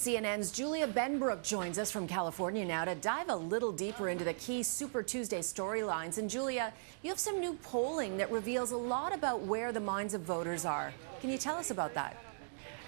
CNN's Julia Benbrook joins us from California now to dive a little deeper into the key Super Tuesday storylines. And Julia, you have some new polling that reveals a lot about where the minds of voters are. Can you tell us about that?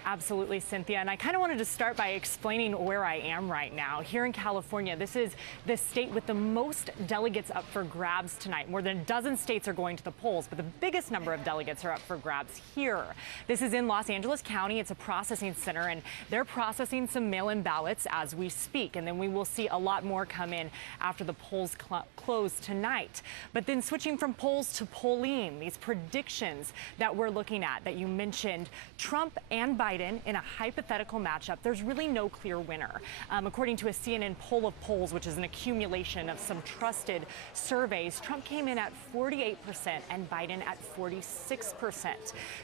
Absolutely, Cynthia. And I kind of wanted to start by explaining where I am right now. Here in California, this is the state with the most delegates up for grabs tonight. More than a dozen states are going to the polls, but the biggest number of delegates are up for grabs here. This is in Los Angeles County. It's a processing center, and they're processing some mail-in ballots as we speak. And then we will see a lot more come in after the polls close tonight. But then switching from polls to polling, these predictions that we're looking at that you mentioned, Trump and Biden in a hypothetical matchup, there's really no clear winner. According to a CNN poll of polls, which is an accumulation of some trusted surveys, Trump came in at 48% and Biden at 46%.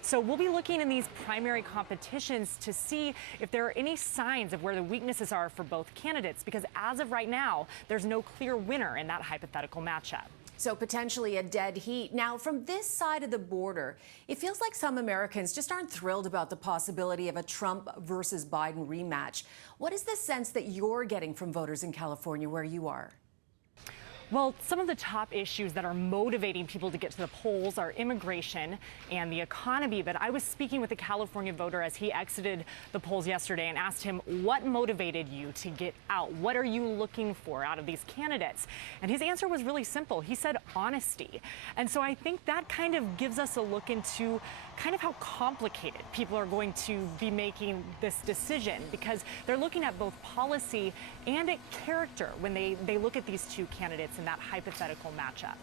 So we'll be looking in these primary competitions to see if there are any signs of where the weaknesses are for both candidates, because as of right now, there's no clear winner in that hypothetical matchup. So potentially a dead heat. Now, from this side of the border, it feels like some Americans just aren't thrilled about the possibility of a Trump versus Biden rematch. What is the sense that you're getting from voters in California where you are? Well, some of the top issues that are motivating people to get to the polls are immigration and the economy. But I was speaking with a California voter as he exited the polls yesterday and asked him, what motivated you to get out? What are you looking for out of these candidates? And his answer was really simple. He said honesty. And so I think that kind of gives us a look into kind of how complicated people are going to be making this decision, because they're looking at both policy and at character when they look at these two candidates in that hypothetical matchup.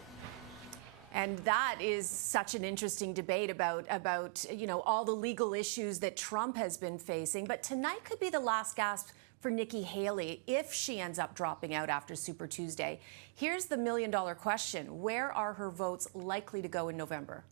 And that is such an interesting debate about all the legal issues that Trump has been facing. But tonight could be the last gasp for Nikki Haley if she ends up dropping out after Super Tuesday. Here's the million-dollar question. Where are her votes likely to go in November?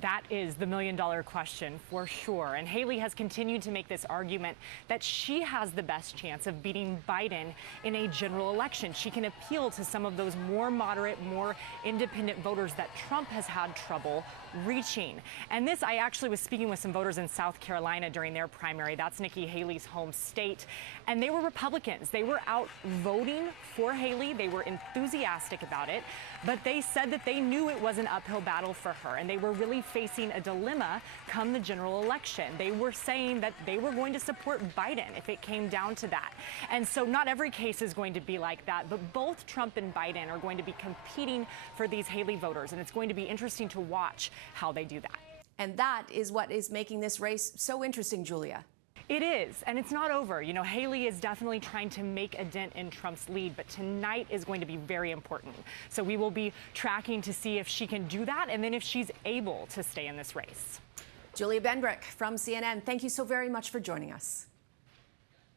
That is the million-dollar question for sure. And Haley has continued to make this argument that she has the best chance of beating Biden in a general election. She can appeal to some of those more moderate, more independent voters that Trump has had trouble reaching. And this, I actually was speaking with some voters in South Carolina during their primary. That's Nikki Haley's home state. And they were Republicans. They were out voting for Haley. They were enthusiastic about it. But they said that they knew it was an uphill battle for her, and they were really facing a dilemma come the general election. They were saying that they were going to support Biden if it came down to that. And so not every case is going to be like that, but both Trump and Biden are going to be competing for these Haley voters, and it's going to be interesting to watch how they do that. And that is what is making this race so interesting, Julia. It is, and it's not over. You know, Haley is definitely trying to make a dent in Trump's lead, but tonight is going to be very important. So we will be tracking to see if she can do that, and then if she's able to stay in this race. Julia Benbrook from CNN, thank you so very much for joining us.